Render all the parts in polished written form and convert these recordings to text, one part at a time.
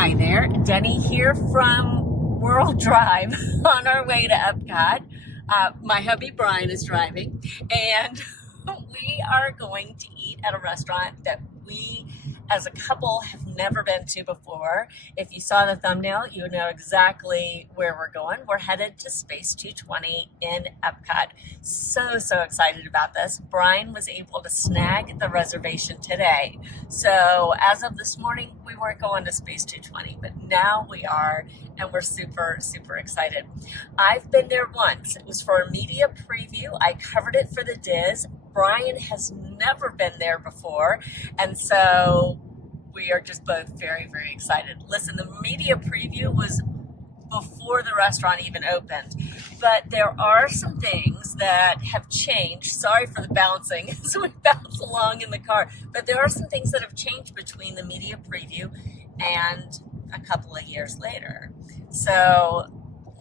Hi there, Deni here from World Drive on our way to EPCOT. My hubby Brian is driving, and we are going to eat at a restaurant that we as a couple have never been to before. If you saw the thumbnail, you know exactly where we're going. We're headed to Space 220 in EPCOT. So excited about this. Brian was able to snag the reservation today. So as of this morning, we weren't going to Space 220, but now we are, and we're super excited. I've been there once. It was for a media preview. I covered it for the Diz. Brian has never been there before, and so we are just both very excited. Listen, the media preview was before the restaurant even opened, but there are some things that have changed. Sorry for the bouncing as we bounce along in the car, but there are some things that have changed between the media preview and a couple of years later. So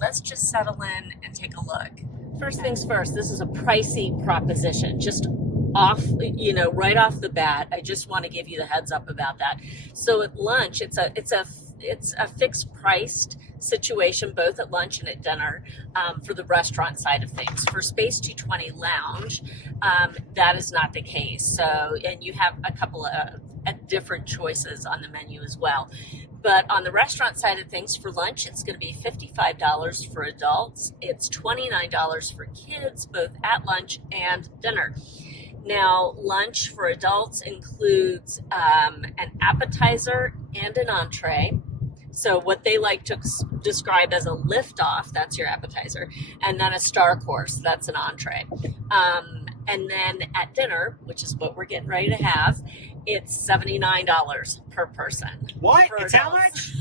let's just settle in and take a look. First things first, this is a pricey proposition, just off, right off the bat. I just want to give you the heads up about that. So at lunch, it's a fixed priced situation, both at lunch and at dinner, for the restaurant side of things. For Space 220 Lounge, that is not the case. So, and you have a couple of different choices on the menu as well. But on the restaurant side of things, for lunch, it's going to be $55 for adults. It's $29 for kids, both at lunch and dinner. Now, lunch for adults includes an appetizer and an entree. So what they like to describe as a lift-off, that's your appetizer, and then a star course, that's an entree. And then at dinner, which is what we're getting ready to have, it's $79 per person. What? It's how much?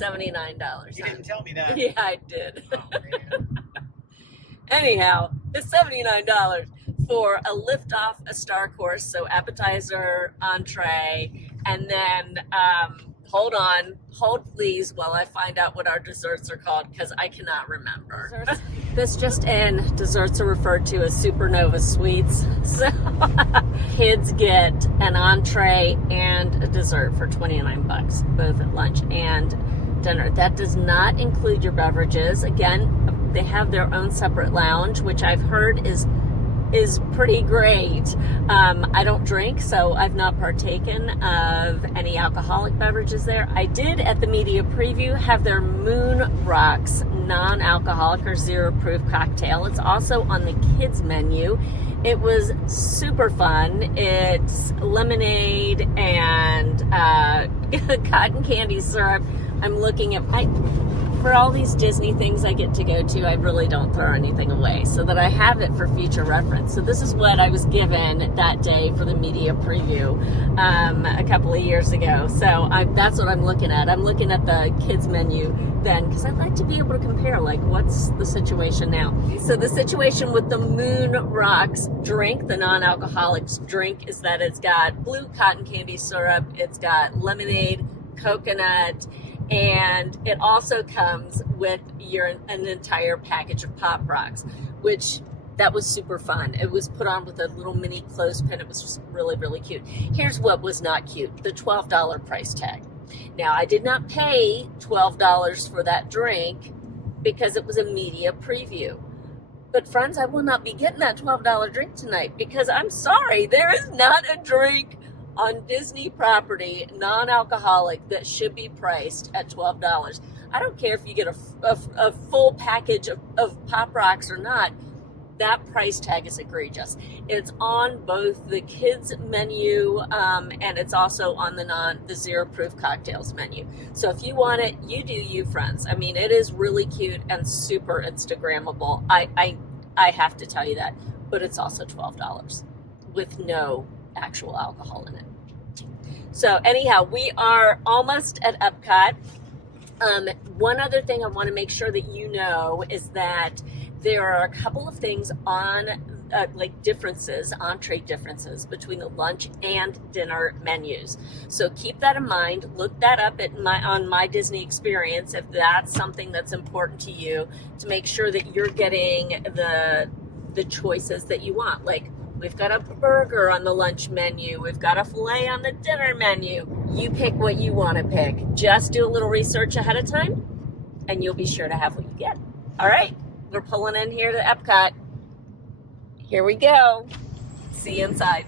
$79. You didn't tell me that. Yeah, I did. Oh, man. Anyhow, it's $79 for a lift-off, a star course, so appetizer, entree, and then hold please while I find out what our desserts are called, because I cannot remember. This just in, desserts are referred to as Supernova Sweets. So kids get an entree and a dessert for $29, both at lunch and dinner. That does not include your beverages. Again, they have their own separate lounge, which I've heard is pretty great. I don't drink, so I've not partaken of any alcoholic beverages there. I did at the media preview have their Moon Rocks non-alcoholic or zero proof cocktail. It's also on the kids menu. It was super fun. It's lemonade and cotton candy syrup. I'm looking at for all these Disney things I get to go to, I really don't throw anything away so that I have it for future reference. So this is what I was given that day for the media preview a couple of years ago. So that's what I'm looking at. I'm looking at the kids menu then, because I'd like to be able to compare, like, what's the situation now. So the situation with the Moon Rocks drink, the non-alcoholics drink, is that it's got blue cotton candy syrup, it's got lemonade, coconut, and it also comes with an entire package of Pop Rocks, which that was super fun. It was put on with a little mini clothespin. It was just really cute. Here's what was not cute: the $12 price tag. Now, I did not pay $12 for that drink because it was a media preview. But friends, I will not be getting that $12 drink tonight, because I'm sorry, there is not a drink on Disney property, non-alcoholic, that should be priced at $12. I don't care if you get a full package of Pop Rocks or not. That price tag is egregious. It's on both the kids menu and it's also on the zero proof cocktails menu. So if you want it, you do you, friends. I mean, it is really cute and super Instagrammable. I have to tell you that, but it's also $12 with no actual alcohol in it. So anyhow, we are almost at EPCOT. One other thing I want to make sure that you know is that there are a couple of things on entree differences between the lunch and dinner menus. So keep that in mind. Look that up on My Disney Experience if that's something that's important to you, to make sure that you're getting the choices that you want. Like We've got a burger on the lunch menu. We've got a filet on the dinner menu. You pick what you want to pick. Just do a little research ahead of time, and you'll be sure to have what you get. All right, we're pulling in here to EPCOT. Here we go. See you inside.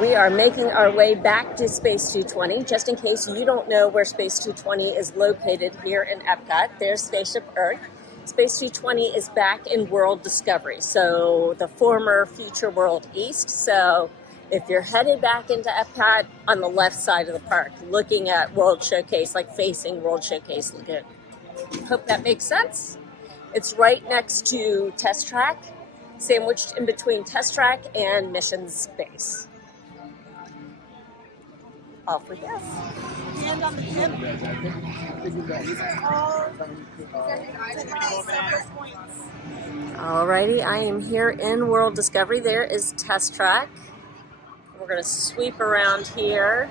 We are making our way back to Space 220. Just in case you don't know where Space 220 is located here in EPCOT, there's Spaceship Earth. Space 220 is back in World Discovery, so the former Future World East. So if you're headed back into EPCOT, on the left side of the park, looking at World Showcase, like facing World Showcase, look at. Hope that makes sense. It's right next to Test Track, sandwiched in between Test Track and Mission Space. Off we go. Hand on the hip. These are all points. Alrighty, I am here in World Discovery. There is Test Track. We're going to sweep around here.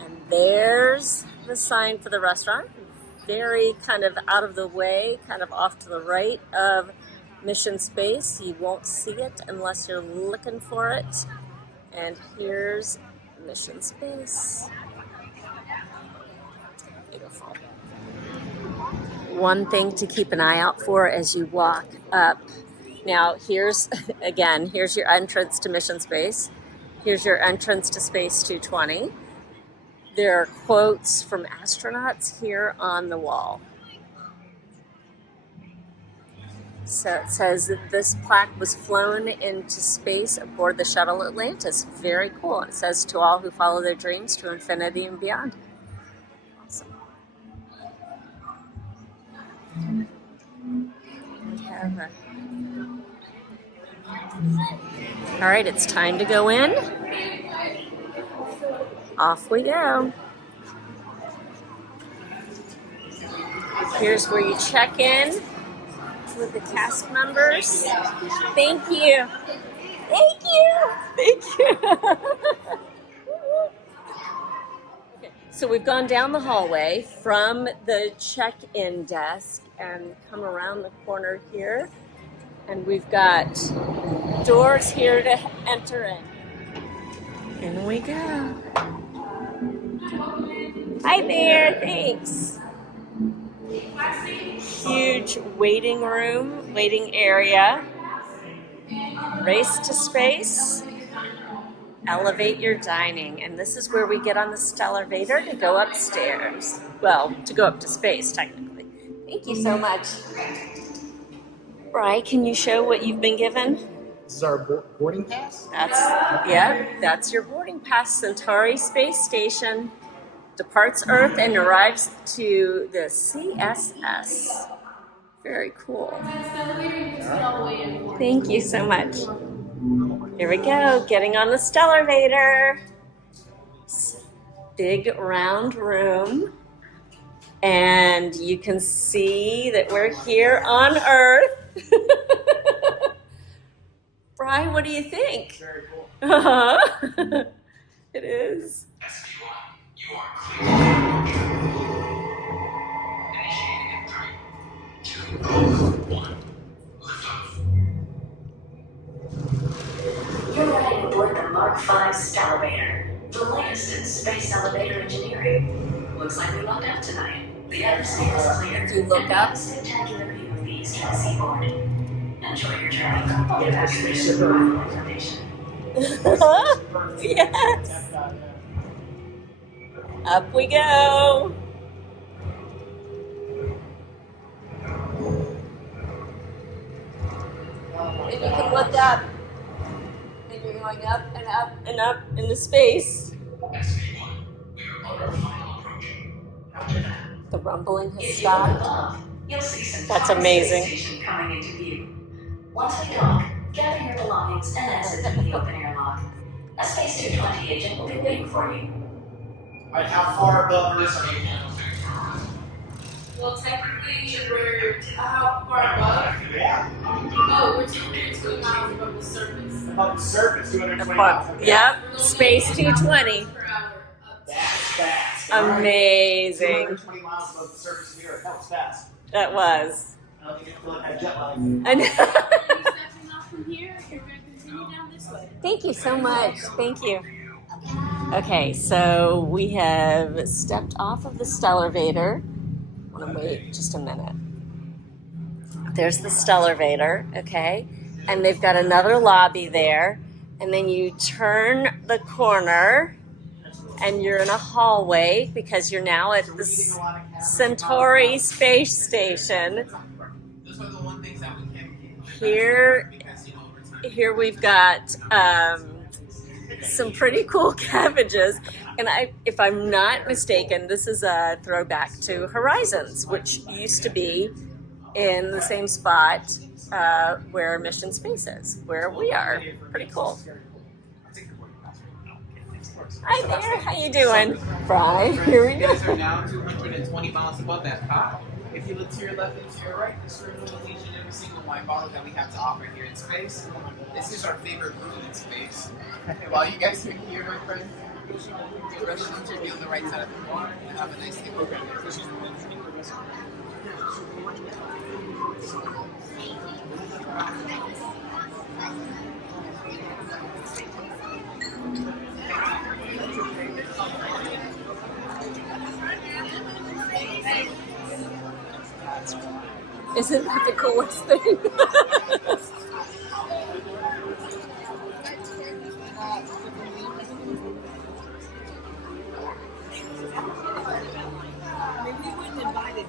And there's the sign for the restaurant. Very kind of out of the way, kind of off to the right of Mission Space. You won't see it unless you're looking for it. And here's Mission Space. Beautiful. One thing to keep an eye out for as you walk up. Now, here's your entrance to Mission Space. Here's your entrance to Space 220. There are quotes from astronauts here on the wall. So it says that this plaque was flown into space aboard the shuttle Atlantis. Very cool. It says, to all who follow their dreams to infinity and beyond. Awesome. We have all right, it's time to go in. Off we go. Here's where you check in with the cast members. Thank you. Thank you. Thank you. Okay, so we've gone down the hallway from the check-in desk and come around the corner here. And we've got doors here to enter in. In we go. Hi there, thanks. Huge waiting room, waiting area. Race to space. Elevate your dining. And this is where we get on the Stellarvator to go upstairs. Well, to go up to space, technically. Thank you so much. Bri, can you show what you've been given? This is our boarding pass? That's your boarding pass. Centauri Space Station departs Earth and arrives to the CSS. Very cool. Thank you so much. Here we go, getting on the Stellarvator. Big round room. And you can see that we're here on Earth. Brian, what do you think? Very cool. It is. You are clear. Initiating in 3, 2, 1. Liftoff. You're riding aboard the Mark V Stellarvator, the latest in space elevator engineering. Looks like we lucked out tonight. The atmosphere is clear. If you look up, Spectacular view of the eastern seaboard. Enjoy your journey. Evacuation arrival information. yes. Up we go. And you can look up, and you're going up and up and up into space. SV1, we are on our final approach. After that, The rumbling has If you look stopped. above, you'll see some That's fine amazing. space station coming into view. Once we dock, gather your belongings and exit through the open air lock. A Space 220 agent will be waiting for you. Alright, how far above this are you? Well, technically, we're how far above? Oh, we're 220 miles above the surface. Above the surface, 220 miles. Yep, space 220. Per hour. That's fast. Amazing. 220 miles above the surface of the earth. That was fast. That was. I don't think I feel like I jet lag. I know. Stepping off from here, you're going to continue down this way. Thank you so much. Thank you. Okay, so we have stepped off of the Stellarvator. I want to wait just a minute. There's the Stellarvator, okay? And they've got another lobby there. And then you turn the corner and you're in a hallway because you're now at the Centauri Space Station. Here we've got some pretty cool cabbages, and if I'm not mistaken, this is a throwback to Horizons, which used to be in the same spot where Mission Space is, where we are. Pretty cool. Hi there, how you doing? Fry, here we go. You guys are now 220 miles above that top. If you look to your left and to your right, this room will each and every single wine bottle that we have to offer here in space. This is our favorite room in space. While you guys are here, my friend, the restaurants will be on the right side of the bar. Have a nice day. Isn't that the coolest thing? We wouldn't invite it.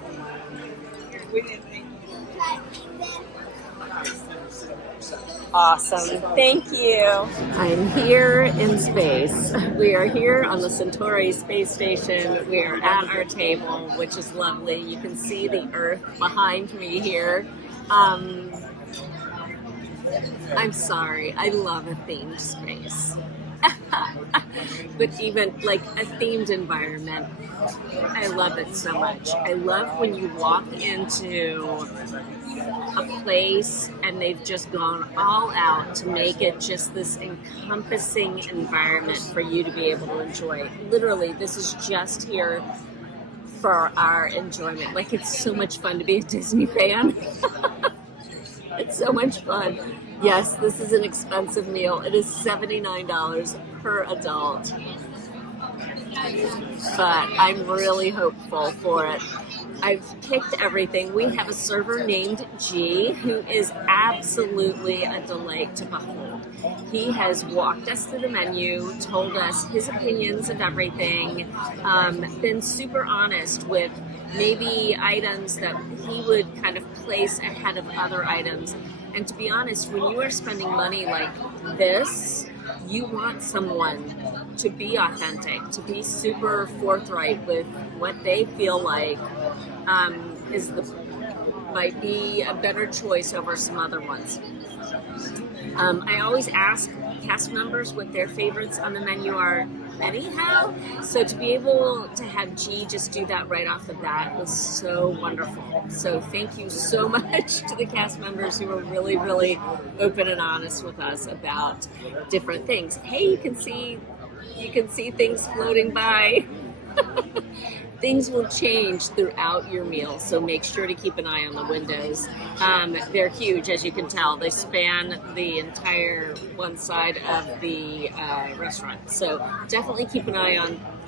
We didn't think. Awesome. Thank you. I'm here in space. We are here on the Centauri Space Station. We are at our table, which is lovely. You can see the Earth behind me here. I'm sorry. I love a themed space. But even like a themed environment, I love it so much. I love when you walk into a place and they've just gone all out to make it just this encompassing environment for you to be able to enjoy. Literally, this is just here for our enjoyment. Like, it's so much fun to be a Disney fan. It's so much fun. Yes, this is an expensive meal. It is $79 per adult. But I'm really hopeful for it. I've picked everything. We have a server named G, who is absolutely a delight to behold. He has walked us through the menu, told us his opinions of everything, been super honest with maybe items that he would kind of place ahead of other items. And to be honest, when you are spending money like this, you want someone to be authentic, to be super forthright with what they feel like might be a better choice over some other ones. I always ask cast members what their favorites on the menu are anyhow, so to be able to have G just do that right off the bat was so wonderful. So thank you so much to the cast members who were really, really open and honest with us about different things. Hey, you can see things floating by. Things will change throughout your meal, so make sure to keep an eye on the windows. They're huge, as you can tell. They span the entire one side of the restaurant. So definitely keep an eye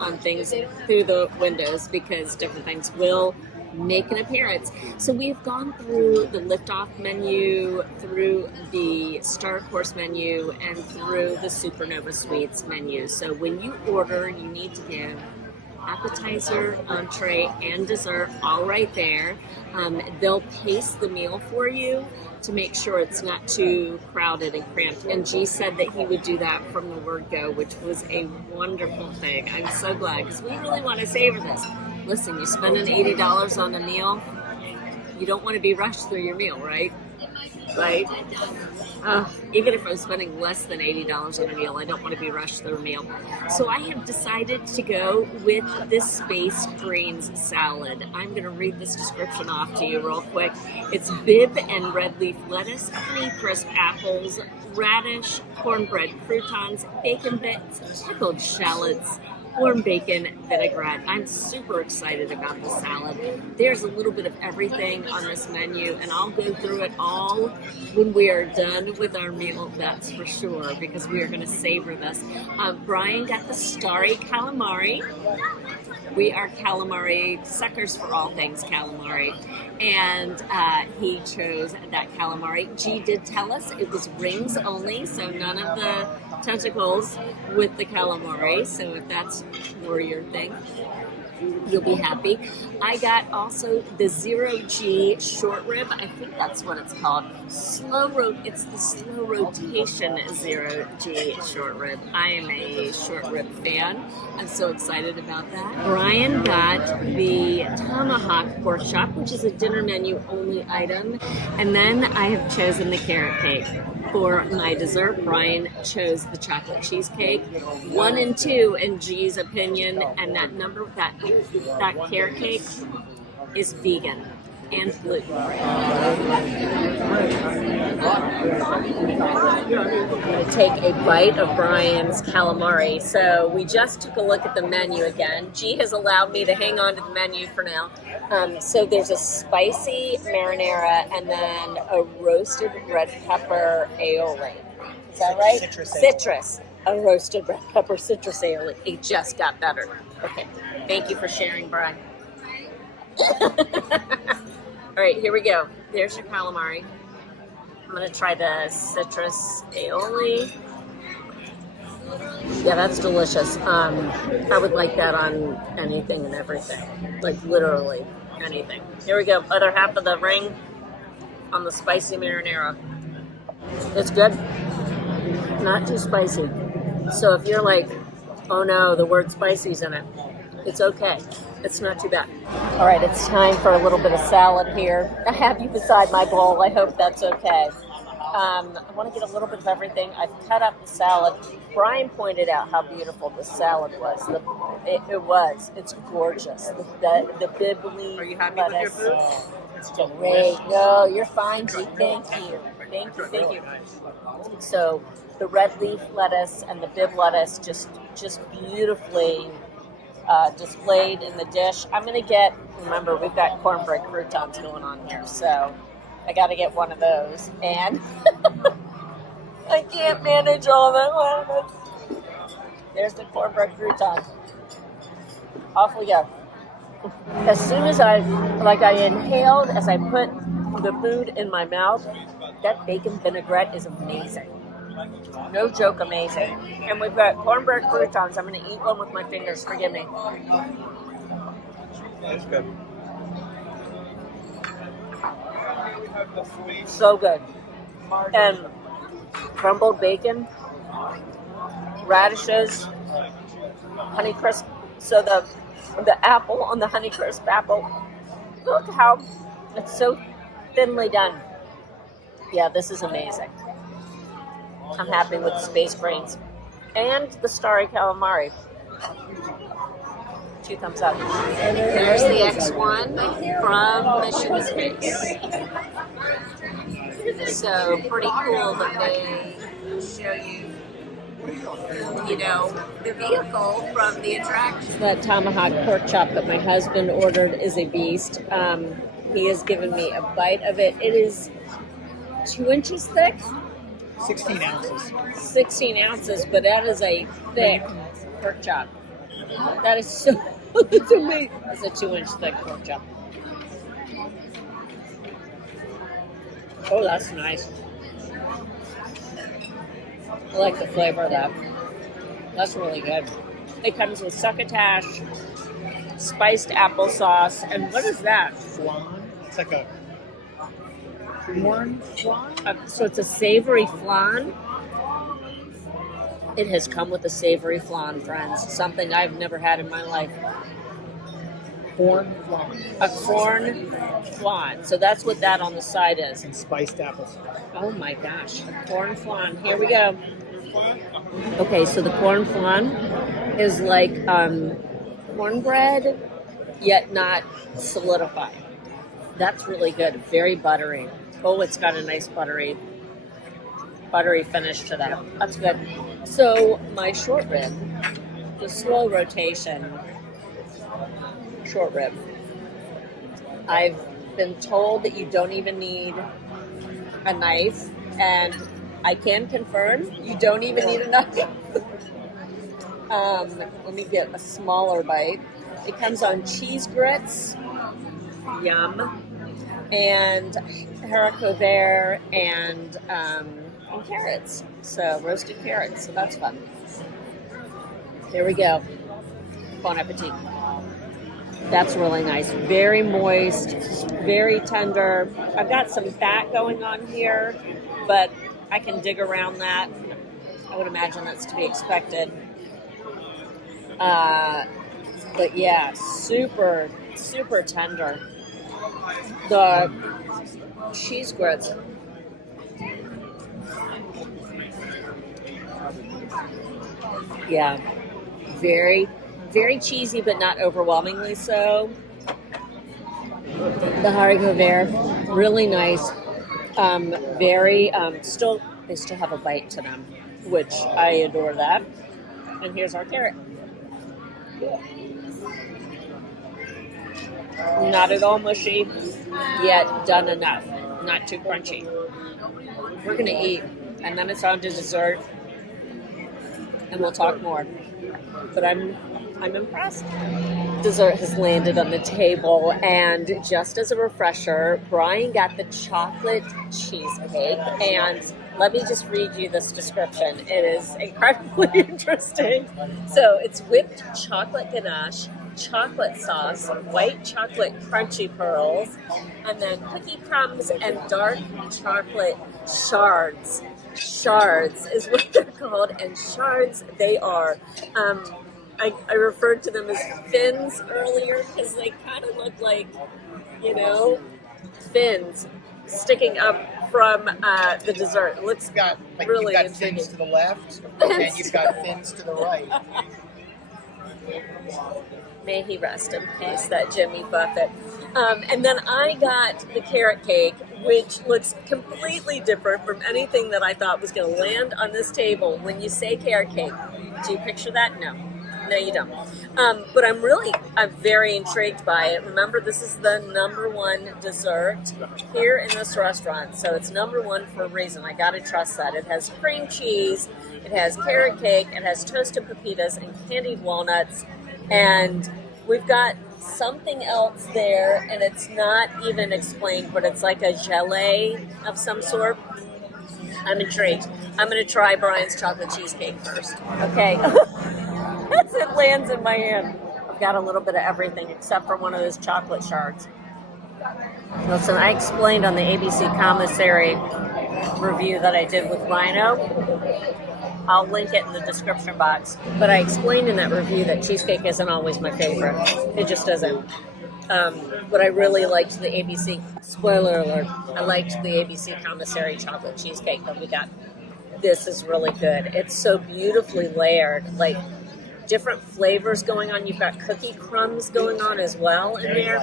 on things through the windows because different things will make an appearance. So we've gone through the liftoff menu, through the Star Course menu, and through the Supernova Suites menu. So when you order, you need to give appetizer, entree, and dessert all right there. They'll pace the meal for you to make sure it's not too crowded and cramped. And G said that he would do that from the word go, which was a wonderful thing. I'm so glad because we really want to savor this. Listen, you spend an $80 on a meal, you don't want to be rushed through your meal, right? right? Even if I'm spending less than $80 on a meal, I don't want to be rushed through a meal. So I have decided to go with this Space Greens salad. I'm going to read this description off to you real quick. It's Bib and red leaf lettuce, honey crisp apples, radish, cornbread croutons, bacon bits, pickled shallots, warm bacon vinaigrette. I'm super excited about the salad. There's a little bit of everything on this menu, and I'll go through it all when we are done with our meal, that's for sure, because we are going to savor this. Brian got the starry calamari. We are calamari suckers for all things calamari, and he chose that calamari. G did tell us it was rings only, so none of the tentacles with the calamari, so if that's your thing, you'll be happy. I got also the 0G short rib. I think that's what it's called. It's the slow rotation 0G short rib. I am a short rib fan. I'm so excited about that. Brian got the tomahawk pork chop, which is a dinner menu only item. And then I have chosen the carrot cake. For my dessert, Brian chose the chocolate cheesecake. 1 and 2 in G's opinion, and that carrot cake is vegan and gluten-free. I'm going to take a bite of Brian's calamari. So we just took a look at the menu again. G has allowed me to hang on to the menu for now. So there's a spicy marinara and then a roasted red pepper aioli. Is that right? Citrus. A roasted red pepper citrus aioli. It just got better. Okay. Thank you for sharing, Brian. All right, here we go. There's your calamari. I'm going to try the citrus aioli. Yeah, that's delicious. I would like that on anything and everything. Like, literally anything. Here we go. Other half of the ring on the spicy marinara. It's good. Not too spicy. So if you're like, oh no, the word spicy's in it, it's okay. It's not too bad. All right, it's time for a little bit of salad here. I have you beside my bowl. I hope that's okay. I want to get a little bit of everything. I've cut up the salad. Brian pointed out how beautiful the salad was. It was. It's gorgeous. The bib leaf. Are you happy with your food? It's great. No, you're fine, G. Thank you. Thank you. So the red leaf lettuce and the bib lettuce just beautifully displayed in the dish. I'm going to remember, we've got cornbread croutons going on here, so I got to get one of those. And I can't manage all that. There's the cornbread croutons. Off we go. As soon as I inhaled, as I put the food in my mouth, that bacon vinaigrette is amazing. No joke, amazing. And we've got cornbread croutons. I'm going to eat one with my fingers. Forgive me. That's good. So good. And crumbled bacon, radishes, honey crisp. So the apple on the honey crisp apple. Look how it's so thinly done. Yeah, this is amazing. I'm happy with the space greens and the starry calamari. 2 thumbs up. There's the X1 from Mission Space. So pretty cool that they show you know, the vehicle from the attraction. That tomahawk pork chop that my husband ordered is a beast. He has given me a bite of it. It is 2 inches thick. 16 ounces. 16 ounces, but that is a thick pork chop. That is so, to me, it's a 2-inch thick pork chop. Oh, that's nice. I like the flavor of that. That's really good. It comes with succotash, spiced applesauce, and what is that? Flan. It's like a corn flan. So it's a savory flan. It has come with a savory flan, friends. Something I've never had in my life. corn flan A corn flan. So that's what that on the side is. and spiced apples. Oh my gosh, a corn flan. Here we go. Okay, so the corn flan is like cornbread, yet not solidified. That's really good. Very buttery. Oh, it's got a nice buttery finish to that. That's good. So my short rib, the slow rotation short rib. I've been told that you don't even need a knife, and I can confirm you don't even need a knife. Let me get a smaller bite. It comes on cheese grits, yum, and haricot vert and carrots. So roasted carrots. So that's fun. Here we go. Bon appetit. That's really nice. Very moist, very tender. I've got some fat going on here, but I can dig around that. I would imagine that's to be expected. But yeah, super, super tender. The cheese grits. Yeah, very, very cheesy, but not overwhelmingly so. The haricot vert, really nice. Very, they still have a bite to them, which I adore that. And here's our carrot. Not at all mushy, yet done enough. Not too crunchy. We're gonna eat, and then it's on to dessert, and we'll talk more. But I'm impressed. Dessert has landed on the table, and just as a refresher, Brian got the chocolate cheesecake, and let me just read you this description. It is incredibly interesting. So it's whipped chocolate ganache, chocolate sauce, white chocolate crunchy pearls, and then cookie crumbs and dark chocolate shards. Shards is what they're called, and shards they are. I referred to them as fins earlier because they kind of look like, fins sticking up from the dessert. It looks really you've got intriguing. fins to the left, and you've got fins to the right. May he rest in peace, that Jimmy Buffett. And then I got the carrot cake, which looks completely different from anything that I thought was going to land on this table. When you say carrot cake, do you picture that? No, you don't. But I'm very intrigued by it. Remember, this is the #1 dessert here in this restaurant, so it's #1 for a reason. I gotta trust that. It has cream cheese, it has carrot cake, it has toasted pepitas and candied walnuts, and we've got something else there, and it's not even explained, but it's like a gelée of some sort. I'm intrigued. I'm going to try Brian's chocolate cheesecake first. Okay. As it lands in my hand. I've got a little bit of everything except for one of those chocolate shards. Listen, I explained on the ABC Commissary review that I did with Ryno. I'll link it in the description box. But I explained in that review that cheesecake isn't always my favorite. It just isn't. But I really liked the ABC, spoiler alert, I liked the ABC Commissary chocolate cheesecake that we got. This is really good. It's so beautifully layered, like different flavors going on. You've got cookie crumbs going on as well in there.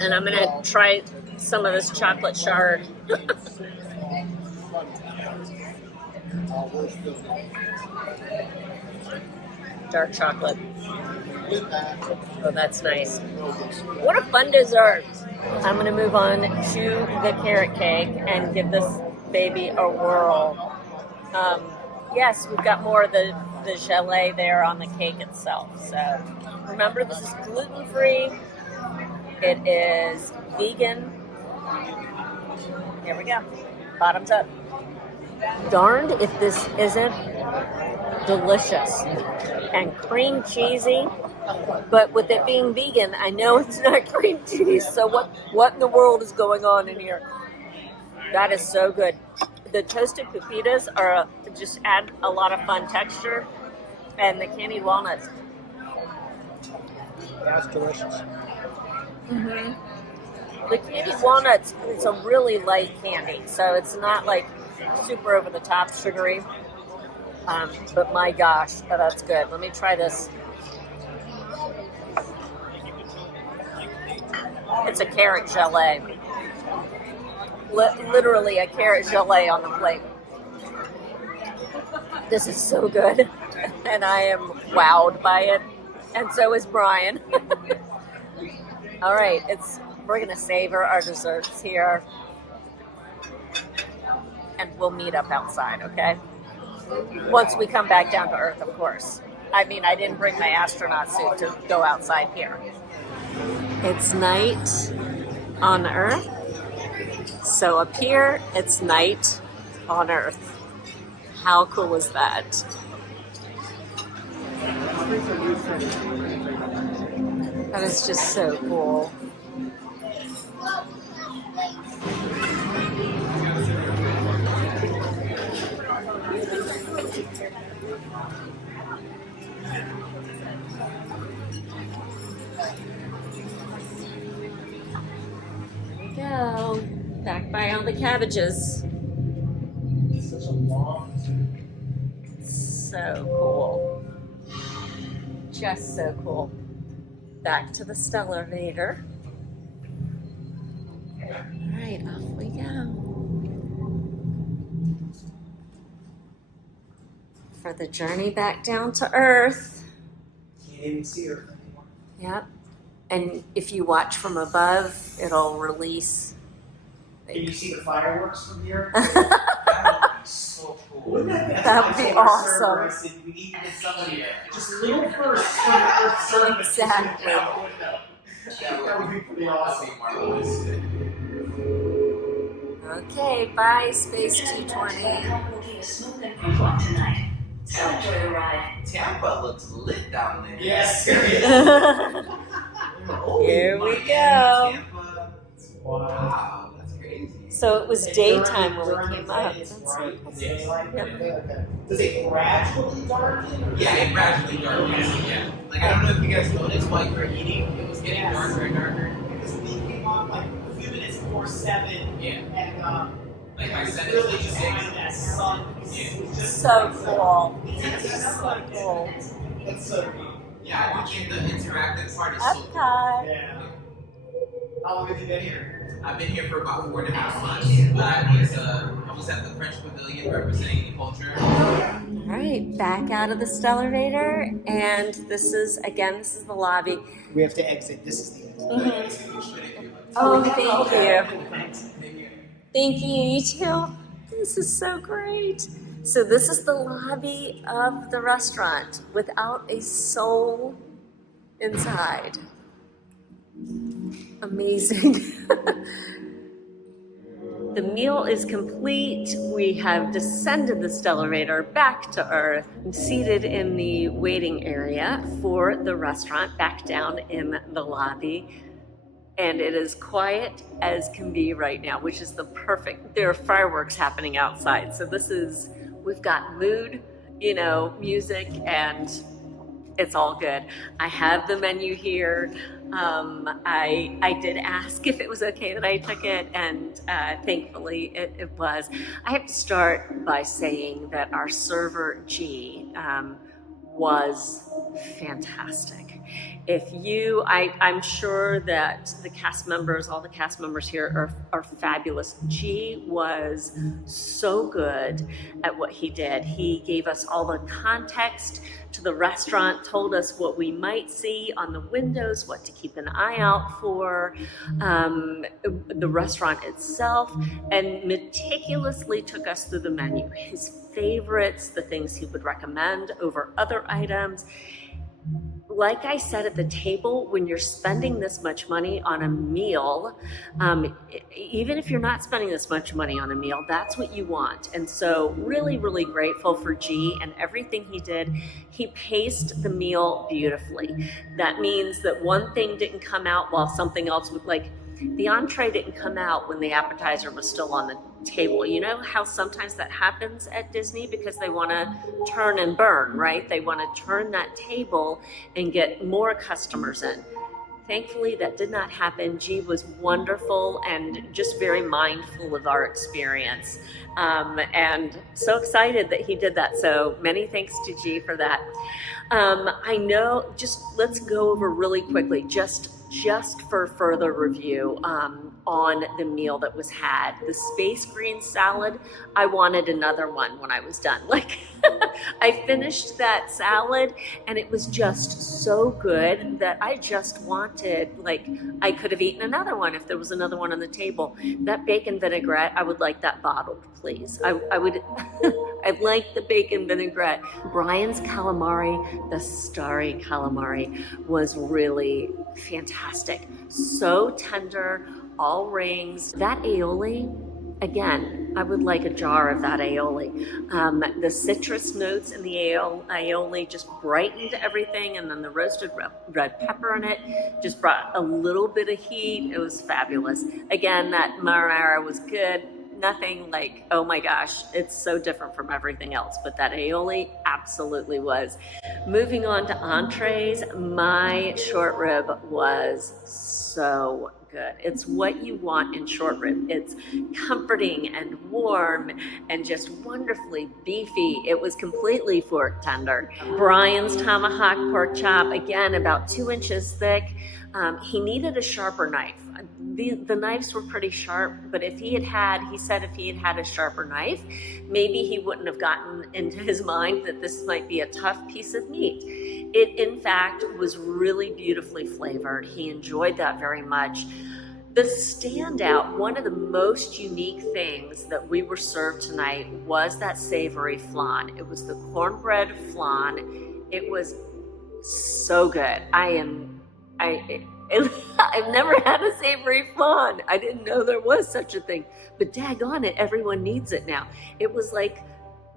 And I'm going to try some of this chocolate shard. Dark chocolate. Oh, that's nice. What a fun dessert. I'm going to move on to the carrot cake and give this baby a whirl. Yes, we've got more of the gelée there on the cake itself. So remember, this is gluten-free. It is vegan. Here we go. Bottoms up. Darned if this isn't delicious and cream cheesy, but with it being vegan, I know it's not cream cheese. So what in the world is going on in here? That is so good. The toasted pepitas are just add a lot of fun texture, and the candied walnuts. That's delicious. The candy walnuts is a really light candy, so it's not like super over the top sugary. But my gosh, that's good. Let me try this. It's a carrot gelée. Literally a carrot gelée on the plate. This is so good, and I am wowed by it, and so is Brian. All right, we're gonna savor our desserts here, and we'll meet up outside, okay? Once we come back down to Earth, of course. I mean, I didn't bring my astronaut suit to go outside here. It's night on Earth, so up here, it's night on Earth. How cool is that? That is just so cool. There we go. Back by all the cabbages. Such a long. So cool. Just so cool. Back to the Stellarvator. All right, off we go. For the journey back down to Earth. Can't even see her. Yep. And if you watch from above, it'll release. Can you see the fireworks from here? So cool. Wouldn't that be, That would be I told our server, awesome. I said, we need to get somebody just a little first from the Earth's surface. Exactly. That would be pretty awesome. Okay, bye, Space That 220. will be a smooth and quick walk tonight. So enjoy the ride. Tampa looks lit down there. Yes. Here we go. Tampa. Wow. Wow, that's crazy. So it was daytime when we came up. It's That's bright. so cool. Daylight. Okay. Does it gradually darken? Yeah, it gradually darkens. Yeah. Like, I don't know if you guys noticed while you were eating, it was getting darker and darker. Because we came on like a few minutes before 7. Yeah. And Like my it was 7 really to just 6. behind that sun. Yeah. It was just So cool. So cool. It's so neat. Yeah, I think the interactive part is so cool. Epcot. Yeah. How long have you been here? I've been here for about 4.5 months, but I was at the French Pavilion representing the culture. All right, back out of the Stellarvator, and this is the lobby. We have to exit. This is the end. Oh, thank you. Thanks. Thank you, you too. This is so great. So this is the lobby of the restaurant without a soul inside. Amazing. The meal is complete. We have descended the Stellarvator back to Earth. I'm seated in the waiting area for the restaurant back down in the lobby. And it is quiet as can be right now, which is the perfect, there are fireworks happening outside. So we've got mood, music, and it's all good. I have the menu here. I did ask if it was okay that I took it, and thankfully it was. I have to start by saying that our server, G, was fantastic. I'm sure that all the cast members here are fabulous. G was so good at what he did. He gave us all the context to the restaurant, told us what we might see on the windows, what to keep an eye out for, the restaurant itself, and meticulously took us through the menu. His favorites, the things he would recommend over other items. Like I said at the table, when you're spending this much money on a meal, even if you're not spending this much money on a meal, that's what you want. And so really, really grateful for G and everything he did. He paced the meal beautifully. That means that one thing didn't come out while something else would, like the entree didn't come out when the appetizer was still on the table. You know how sometimes that happens at Disney because they want to turn and burn, right? They want to turn that table and get more customers in. Thankfully, that did not happen. G was wonderful and just very mindful of our experience. And so excited that he did that. So many thanks to G for that. I know, let's go over really quickly, just for further review on the meal that was had. The space green salad, I wanted another one when I was done. Like, I finished that salad and it was just so good that I just wanted, like, I could have eaten another one if there was another one on the table. That bacon vinaigrette, I would like that bottled, please. I would, I'd like the bacon vinaigrette. Brian's calamari, the starry calamari, was really fantastic. So tender, all rings. That aioli, again, I would like a jar of that aioli. The citrus notes in the aioli just brightened everything, and then the roasted red pepper in it just brought a little bit of heat. It was fabulous. Again, that marinara was good. Nothing like, oh my gosh, it's so different from everything else, but that aioli absolutely was. Moving on to entrees, my short rib was so good. It's what you want in short rib. It's comforting and warm and just wonderfully beefy. It was completely fork tender. Brian's tomahawk pork chop, again, about 2 inches thick. He needed a sharper knife. The knives were pretty sharp, but he said if he had had a sharper knife, maybe he wouldn't have gotten into his mind that this might be a tough piece of meat. It, in fact, was really beautifully flavored. He enjoyed that very much. The standout, one of the most unique things that we were served tonight was that savory flan. It was the cornbread flan. It was so good. I've never had a savory flan. I didn't know there was such a thing, but daggone it, everyone needs it now. It was like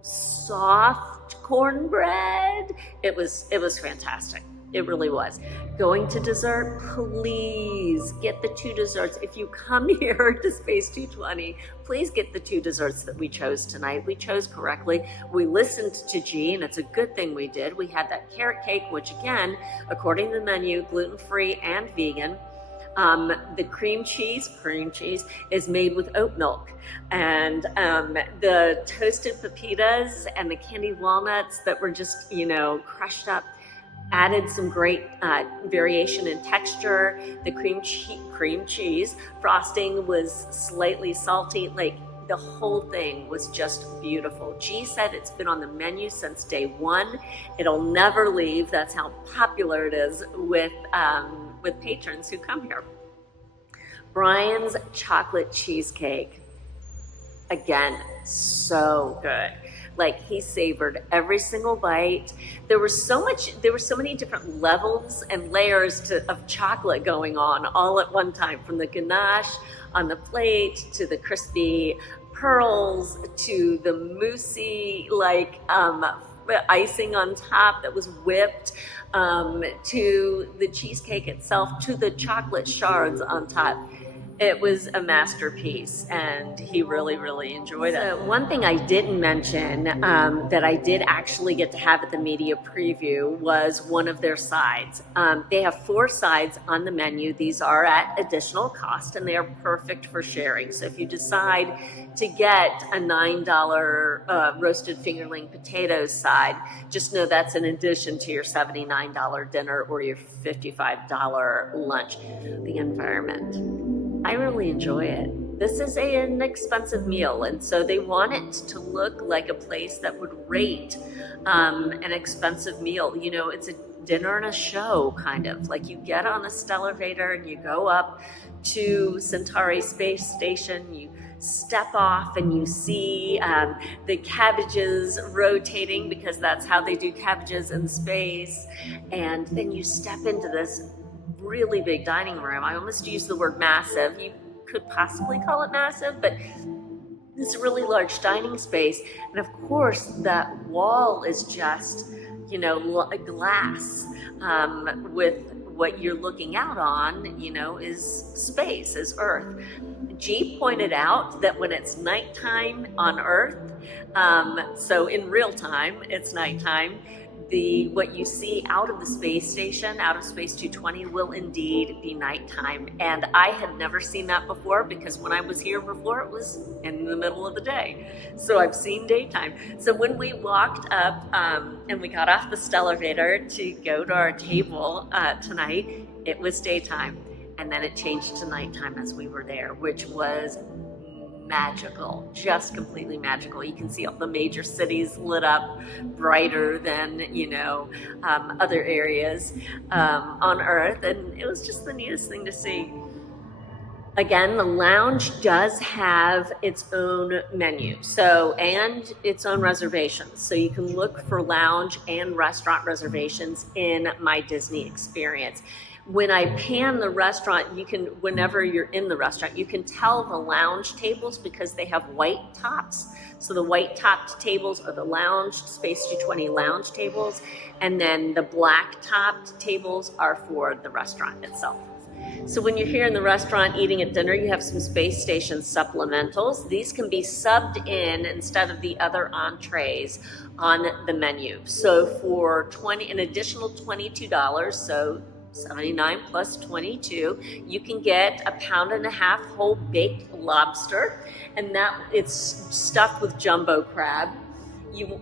soft cornbread. It was fantastic. It really was. Going to dessert, please get the 2 desserts. If you come here to Space 220, please get the 2 desserts that we chose tonight. We chose correctly. We listened to G, and it's a good thing we did. We had that carrot cake, which again, according to the menu, gluten-free and vegan. The cream cheese is made with oat milk, and the toasted pepitas and the candied walnuts that were just, crushed up added some great variation in texture. The cream cheese frosting was slightly salty. Like, the whole thing was just beautiful. G said it's been on the menu since day 1. It'll never leave. That's how popular it is with patrons who come here. Brian's chocolate cheesecake, again, so good. Like, he savored every single bite. There were so many different levels and layers of chocolate going on all at one time, from the ganache on the plate to the crispy pearls to the moussey, icing on top that was whipped, to the cheesecake itself, to the chocolate shards on top. It was a masterpiece, and he really, really enjoyed it. So one thing I didn't mention that I did actually get to have at the media preview was one of their sides. They have 4 sides on the menu. These are at additional cost, and they are perfect for sharing. So if you decide to get a $9 roasted fingerling potatoes side, just know that's in addition to your $79 dinner or your $55 lunch. The environment, I really enjoy it. This is an expensive meal, and so they want it to look like a place that would rate an expensive meal. It's a dinner and a show, kind of. Like, you get on a Stellarvator and you go up to Centauri Space Station, you step off and you see the cabbages rotating, because that's how they do cabbages in space, and then you step into this really big dining room. I almost used the word massive. You could possibly call it massive, but this really large dining space. And of course, that wall is just, glass with what you're looking out on, is space, is Earth. G pointed out that when it's nighttime on Earth, so in real time, it's nighttime, what you see out of the space station, out of Space 220, will indeed be nighttime. And I had never seen that before, because when I was here before, it was in the middle of the day. So I've seen daytime. So when we walked up and we got off the Stellarvator to go to our table tonight, it was daytime. And then it changed to nighttime as we were there, which was magical, just completely magical. You can see all the major cities lit up brighter than, other areas on Earth, and it was just the neatest thing to see. Again, the lounge does have its own menu, and its own reservations. So you can look for lounge and restaurant reservations in My Disney Experience. When I pan the restaurant, whenever you're in the restaurant, you can tell the lounge tables because they have white tops. So the white topped tables are the lounge, Space 220 lounge tables, and then the black topped tables are for the restaurant itself. So when you're here in the restaurant eating at dinner, you have some space station supplementals. These can be subbed in instead of the other entrees on the menu. So for an additional $22, so $79 plus 22, you can get a 1.5 pound whole baked lobster, and that it's stuffed with jumbo crab.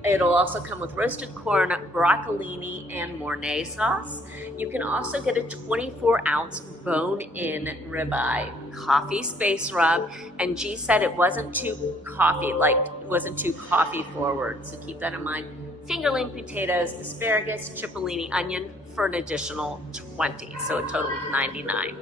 It'll also come with roasted corn, broccolini, and Mornay sauce. You can also get a 24-ounce bone-in ribeye, coffee space rub, and G said it wasn't too coffee forward, so keep that in mind. Fingerling potatoes, asparagus, cipollini, onion for an additional 20, so a total of 99.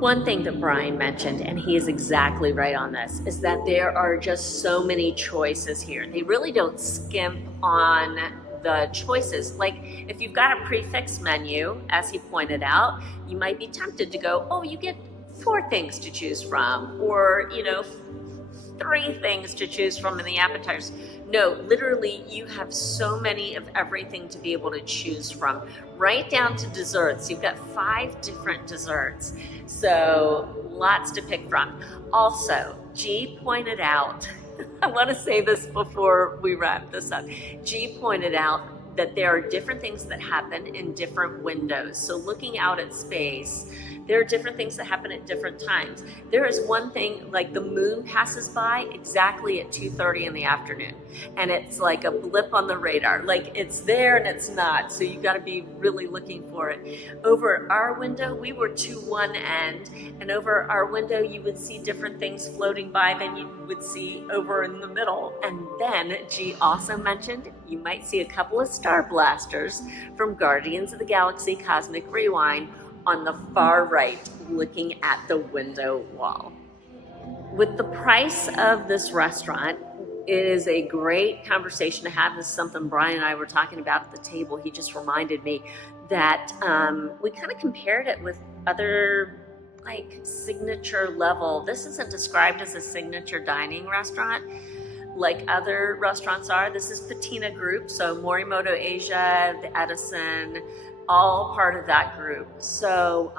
One thing that Brian mentioned, and he is exactly right on this, is that there are just so many choices here. They really don't skimp on the choices. Like if you've got a prefix menu, as he pointed out, you might be tempted to go, oh, you get 4 things to choose from, or 3 things to choose from in the appetizers. No, literally, you have so many of everything to be able to choose from, right down to desserts. You've got 5 different desserts, so lots to pick from. Also, G pointed out, I want to say this before we wrap this up, G pointed out that there are different things that happen in different windows. So looking out at space, there are different things that happen at different times. There is one thing, like the moon passes by exactly at 2:30 in the afternoon. And it's like a blip on the radar. Like it's there and it's not. So you got to be really looking for it. Over our window, we were to one end. And over our window, you would see different things floating by than you would see over in the middle. And then G also mentioned you might see a couple of star blasters from Guardians of the Galaxy Cosmic Rewind on the far right, looking at the window wall. With the price of this restaurant, it is a great conversation to have. This is something Brian and I were talking about at the table. He just reminded me that we kind of compared it with other signature level. This isn't described as a signature dining restaurant like other restaurants are. This is Patina Group, so Morimoto Asia, the Edison, all part of that group. So,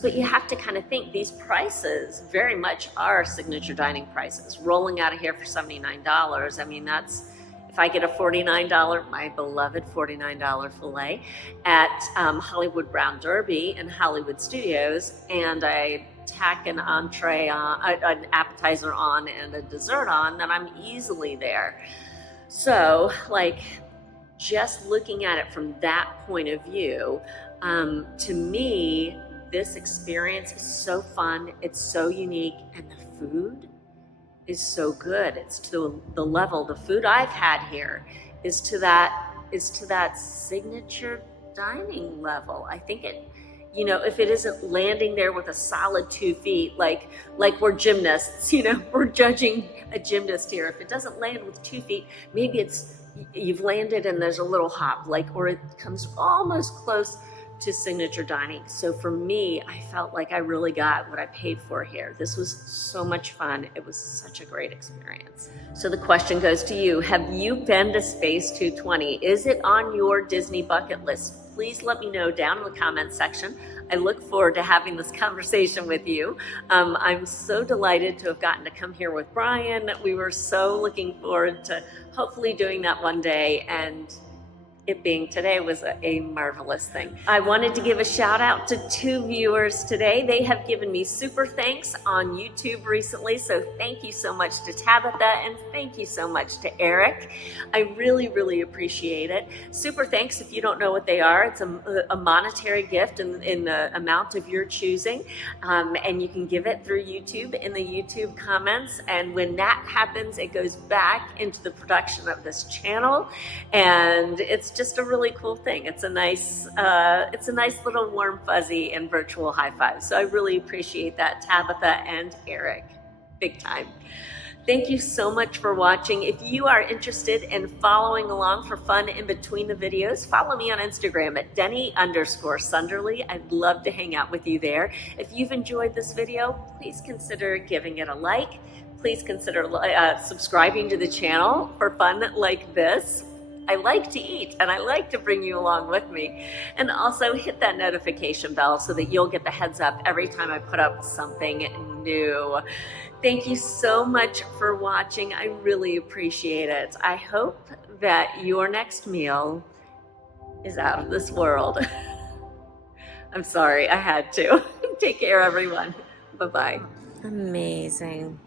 but you have to kind of think these prices very much are signature dining prices. Rolling out of here for $79. I mean, that's, if I get a $49, my beloved $49 filet at Hollywood Brown Derby and Hollywood Studios, and I tack an entree on, an appetizer on, and a dessert on, then I'm easily there. So, just looking at it from that point of view, to me, this experience is so fun, it's so unique, and the food is so good. It's to the level, the food I've had here is to that signature dining level. I think it, if it isn't landing there with a solid 2 feet, like we're gymnasts, we're judging a gymnast here. If it doesn't land with 2 feet, maybe you've landed and there's a little hop, or it comes almost close to signature dining. So for me, I felt like I really got what I paid for here. This was so much fun. It was such a great experience. So the question goes to you. Have you been to Space 220? Is it on your Disney bucket list? Please let me know down in the comments section. I look forward to having this conversation with you. I'm so delighted to have gotten to come here with Brian. We were so looking forward to hopefully doing that one day, and it being today was a marvelous thing. I wanted to give a shout out to 2 viewers today. They have given me super thanks on YouTube recently, so thank you so much to Tabitha and thank you so much to Eric. I really, really appreciate it. Super thanks. If you don't know what they are, it's a monetary gift in the amount of your choosing, and you can give it through YouTube in the YouTube comments, and when that happens, it goes back into the production of this channel, and it's just a really cool thing. It's a nice little warm fuzzy and virtual high five. So I really appreciate that, Tabitha and Eric, big time. Thank you so much for watching. If you are interested in following along for fun in between the videos, follow me on Instagram at Deni_Sunderly. I'd love to hang out with you there. If you've enjoyed this video, please consider giving it a like. Please consider subscribing to the channel for fun like this. I like to eat and I like to bring you along with me. And also hit that notification bell so that you'll get the heads up every time I put up something new. Thank you so much for watching. I really appreciate it. I hope that your next meal is out of this world. I'm sorry, I had to. Take care, everyone. Bye-bye. Amazing.